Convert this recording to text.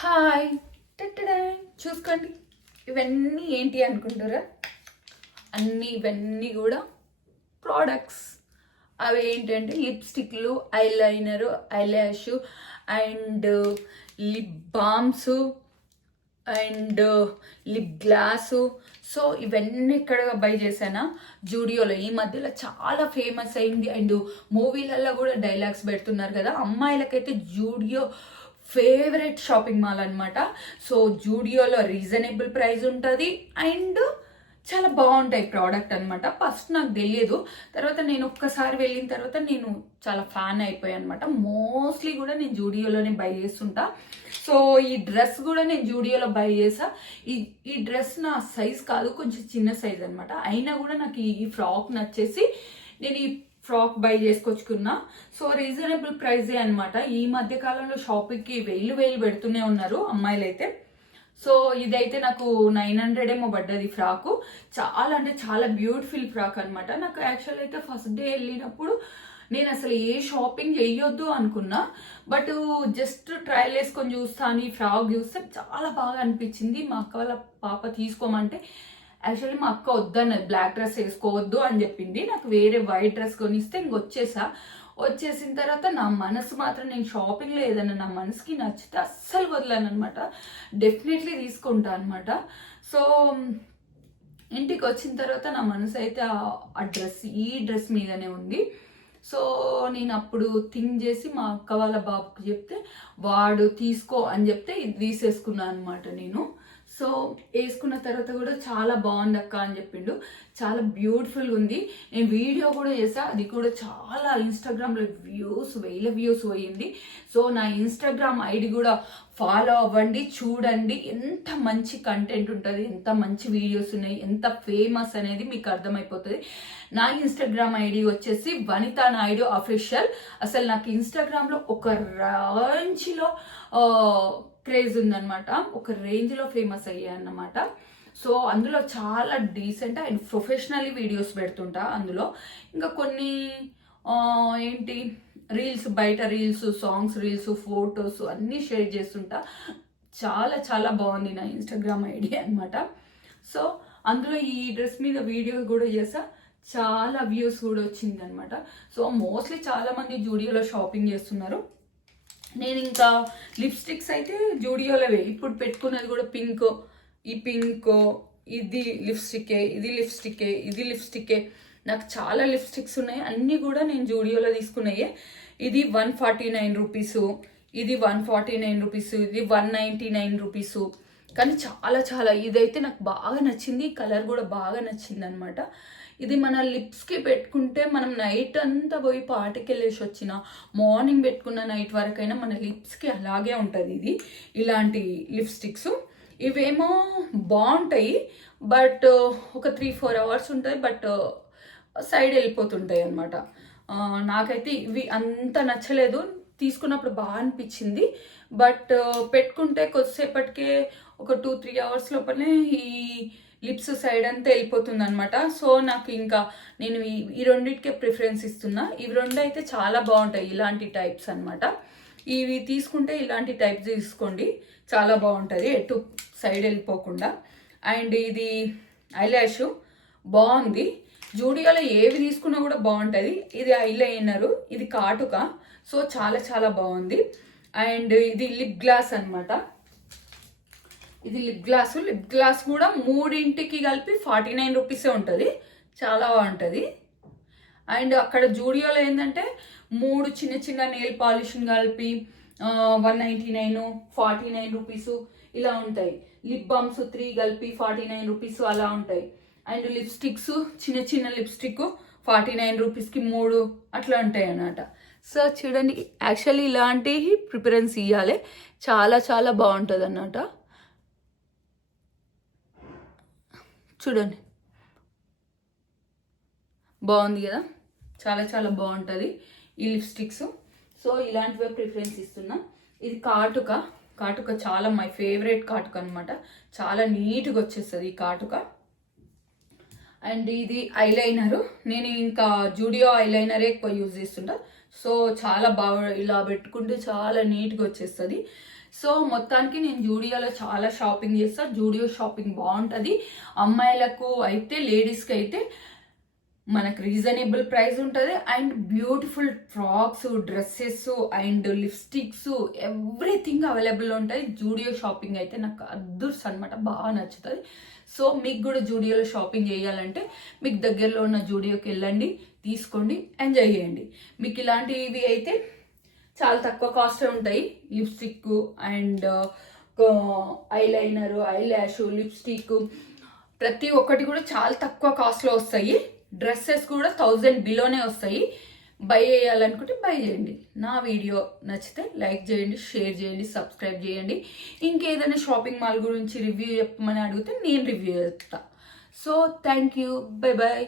Hi టట్టడా చూసుకోండి. ఇవన్నీ ఏంటి అనుకుంటారా? ఇవన్నీ కూడా ప్రోడక్ట్స్. అవి ఏంటంటే లిప్స్టిక్లు, eyeliner, eyelash and lip balms and lip gloss. So ఇవన్నీ ఇక్కడ బై చేశానా జూడియోలో. ఈ మధ్యలో చాలా ఫేమస్ అయింది అండ్ మూవీలలో కూడా డైలాగ్స్ పెడుతున్నారు కదా. అమ్మాయిలకైతే జూడియో ఫేవరెట్ షాపింగ్ మాల్ అనమాట. సో జూడియోలో రీజనబుల్ ప్రైస్ ఉంటుంది అండ్ చాలా బాగుంటాయి ప్రోడక్ట్ అనమాట. ఫస్ట్ నాకు తెలియదు, తర్వాత నేను ఒక్కసారి వెళ్ళిన తర్వాత నేను చాలా ఫ్యాన్ అయిపోయాను అనమాట. మోస్ట్లీ కూడా నేను జూడియోలోనే బై చేస్తుంటా. సో ఈ డ్రెస్ కూడా నేను జూడియోలో బై చేసా. ఈ డ్రెస్ నా సైజ్ కాదు, కొంచెం చిన్న సైజ్ అనమాట. అయినా కూడా నాకు ఈ ఫ్రాక్ నచ్చేసి నేను ఈ ఫ్రాక్ బై చేసుకొచ్చుకున్నా. సో రీజనబుల్ ప్రైజే అనమాట. ఈ మధ్య కాలంలో షాపింగ్కి వేలు పెడుతూనే ఉన్నారు అమ్మాయిలు అయితే. సో ఇదైతే నాకు 900 ఏమో పడ్డది ఫ్రాకు. చాలా అంటే చాలా బ్యూటిఫుల్ ఫ్రాక్ అనమాట. నాకు యాక్చువల్ అయితే ఫస్ట్ డే వెళ్ళినప్పుడు నేను అసలు ఏ షాపింగ్ చేయొద్దు అనుకున్నా, బట్ జస్ట్ ట్రయల్ వేసుకొని చూస్తాను. ఈ ఫ్రాక్ చూస్తే చాలా బాగా అనిపించింది. మా అక్క వాళ్ళ పాప తీసుకోమంటే యాక్చువల్లీ మా అక్క వద్దన్నది, బ్లాక్ డ్రెస్ వేసుకోవద్దు అని చెప్పింది. నాకు వేరే వైట్ డ్రెస్ కొనిస్తే వచ్చేసిన తర్వాత నా మనసు మాత్రం, నేను షాపింగ్లో ఏదన్నా నా మనసుకి నచ్చితే అస్సలు వదలను అనమాట. డెఫినెట్లీ తీసుకుంటా అనమాట. సో ఇంటికి వచ్చిన తర్వాత నా మనసు అయితే ఈ డ్రెస్ మీదనే ఉంది. సో నేను అప్పుడు థింక్ చేసి మా అక్క వాళ్ళ బాబుకి చెప్తే వాడు తీసుకో అని చెప్తే ఇది తీసేసుకున్నాను అనమాట నేను. సో వేసుకున్న తర్వాత కూడా చాలా బాగుంది అక్క అని చెప్పిండు. చాలా బ్యూటిఫుల్ ఉంది. నేను వీడియో కూడా చేసా, అది కూడా చాలా ఇన్స్టాగ్రామ్లో వేల వ్యూస్ పోయింది. సో నా ఇన్స్టాగ్రామ్ ఐడి కూడా ఫాలో అవ్వండి, చూడండి. ఎంత మంచి కంటెంట్ ఉంటుంది, ఎంత మంచి వీడియోస్ ఉన్నాయి, ఎంత ఫేమస్ అనేది మీకు అర్థమైపోతుంది. నా ఇన్స్టాగ్రామ్ ఐడి వచ్చేసి వనితా నాయుడు అఫీషియల్. అసలు నాకు ఇన్స్టాగ్రామ్లో ఒక రేంజ్లో క్రేజ్ ఉందన్నమాట, ఒక రేంజ్లో ఫేమస్ అయ్యాయన్నమాట. సో అందులో చాలా డీసెంట్ అండ్ ప్రొఫెషనల్లీ వీడియోస్ పెడుతుంటా. అందులో ఇంకా కొన్ని ఏంటి రీల్స్, బయట రీల్స్, సాంగ్స్ రీల్స్, ఫొటోస్ అన్నీ షేర్ చేస్తుంటా. చాలా చాలా బాగుంది నా ఇన్స్టాగ్రామ్ ఐడి అనమాట. సో అందులో ఈ డ్రెస్ మీద వీడియో కూడా చేసా, చాలా వ్యూస్ కూడా వచ్చింది అనమాట. సో మోస్ట్లీ చాలా మంది జూడియోలో షాపింగ్ చేస్తున్నారు. నేను ఇంకా లిప్స్టిక్స్ అయితే జూడియోలోవే. ఇప్పుడు పెట్టుకున్నది కూడా పింక్, ఈ పింక్, ఇది లిప్స్టిక్కే. నాకు చాలా లిప్స్టిక్స్ ఉన్నాయి, అన్నీ కూడా నేను జూడియోలో తీసుకున్నాయే. ఇది 149 రూపీసు, ఇది 149 రూపీసు, ఇది 199 రూపీసు. కానీ చాలా చాలా ఇదైతే నాకు బాగా నచ్చింది. కలర్ కూడా బాగా నచ్చింది అనమాట. ఇది మన లిప్స్కి పెట్టుకుంటే మనం నైట్ అంతా పోయి పార్టీకి వెళ్ళేసి వచ్చిన మార్నింగ్ పెట్టుకున్న నైట్ వరకైనా మన లిప్స్కి అలాగే ఉంటుంది. ఇది ఇలాంటి లిప్స్టిక్స్ ఇవేమో బాగుంటాయి, బట్ ఒక 3-4 అవర్స్ ఉంటాయి, బట్ సైడ్ వెళ్ళిపోతుంటాయి అనమాట. నాకైతే ఇవి అంత నచ్చలేదు. తీసుకున్నప్పుడు బాగా అనిపించింది, బట్ పెట్టుకుంటే కొద్దిసేపటికే ఒక 2-3 అవర్స్ లోపలనే ఈ లిప్స్ సైడ్ అంతా వెళ్ళిపోతుంది అనమాట. సో నాకు ఇంకా నేను ఈ రెండింటికే ప్రిఫరెన్స్ ఇస్తున్నా. ఇవి రెండు అయితే చాలా బాగుంటాయి, ఇలాంటి టైప్స్ అనమాట. ఇవి తీసుకుంటే ఇలాంటి టైప్స్ తీసుకోండి, చాలా బాగుంటుంది, ఎటు సైడ్ వెళ్ళిపోకుండా. అండ్ ఇది ఐలాష్ బాగుంది. జూడియోలో ఏవి తీసుకున్నా కూడా బాగుంటుంది. ఇది ఐలైనరు, ఇది కాటుక. సో చాలా చాలా బాగుంది. అండ్ ఇది లిప్ గ్లాస్ అనమాట. ఇది లిప్ గ్లాస్ కూడా మూడింటికి కలిపి 49 రూపీసే ఉంటుంది, చాలా బాగుంటుంది. అండ్ అక్కడ జూడియోలో ఏంటంటే 3 చిన్న చిన్న నెయిల్ పాలిష్ని కలిపి 199, 49 రూపీసు ఇలా ఉంటాయి. లిప్ బామ్స్ 3 కలిపి 49 రూపీసు అలా ఉంటాయి. అండ్ లిప్స్టిక్స్ చిన్న చిన్న లిప్స్టిక్ 49 రూపీస్కి 3 అట్లా ఉంటాయి అన్నమాట. సో చూడండి, యాక్చువల్లీ ఇలాంటివి ప్రిఫరెన్స్ ఇవ్వాలి, చాలా చాలా బాగుంటుంది అన్నమాట. చూడండి బాగుంది కదా, చాలా చాలా బాగుంటుంది ఈ లిప్స్టిక్స్. సో ఇలాంటివే ప్రిఫరెన్స్ ఇస్తున్నా. ఇది కాటుక చాలా మై ఫేవరెట్ కాటుక అనమాట. చాలా నీట్గా వచ్చేస్తుంది ఈ కాటుక. అండ్ ఇది ఐలైనరు. నేను ఇంకా జూడియో ఐలైనరే ఎక్కువ యూజ్ చేస్తుంటా. సో చాలా బాగా ఇలా పెట్టుకుంటే చాలా నీట్గా వచ్చేస్తుంది. సో మొత్తానికి నేను జూడియోలో చాలా షాపింగ్ చేస్తాను. జూడియో షాపింగ్ బాగుంటుంది. అమ్మాయిలకు అయితే లేడీస్కి అయితే మనకు రీజనబుల్ ప్రైస్ ఉంటుంది. And beautiful frocks, dresses and lipsticks everything available ఉంటాయి. జూడియో షాపింగ్ అయితే నాకు అద్దుర్స్ అనమాట, బాగా నచ్చుతుంది. సో మీకు కూడా జూడియోలో షాపింగ్ చేయాలంటే మీకు దగ్గరలో ఉన్న జూడియోకి వెళ్ళండి, తీసుకోండి, ఎంజాయ్ చేయండి. మీకు ఇలాంటివి అయితే చాలా తక్కువ కాస్ట్ ఉంటాయి. Lipstick and eyeliner, I lash, lipstick ప్రతి ఒక్కటి కూడా చాలా తక్కువ కాస్ట్లో వస్తాయి. డ్రెస్సెస్ కూడా 1000 బిలోనే వస్తాయి. బై చేయాలనుకుంటే బై చేయండి. నా వీడియో నచ్చితే లైక్ చేయండి, షేర్ చేయండి, సబ్స్క్రైబ్ చేయండి. ఇంకేదైనా షాపింగ్ మాల్ గురించి రివ్యూ చెప్పమని అడిగితే నేను రివ్యూ చెప్తా. So thank you, bye bye.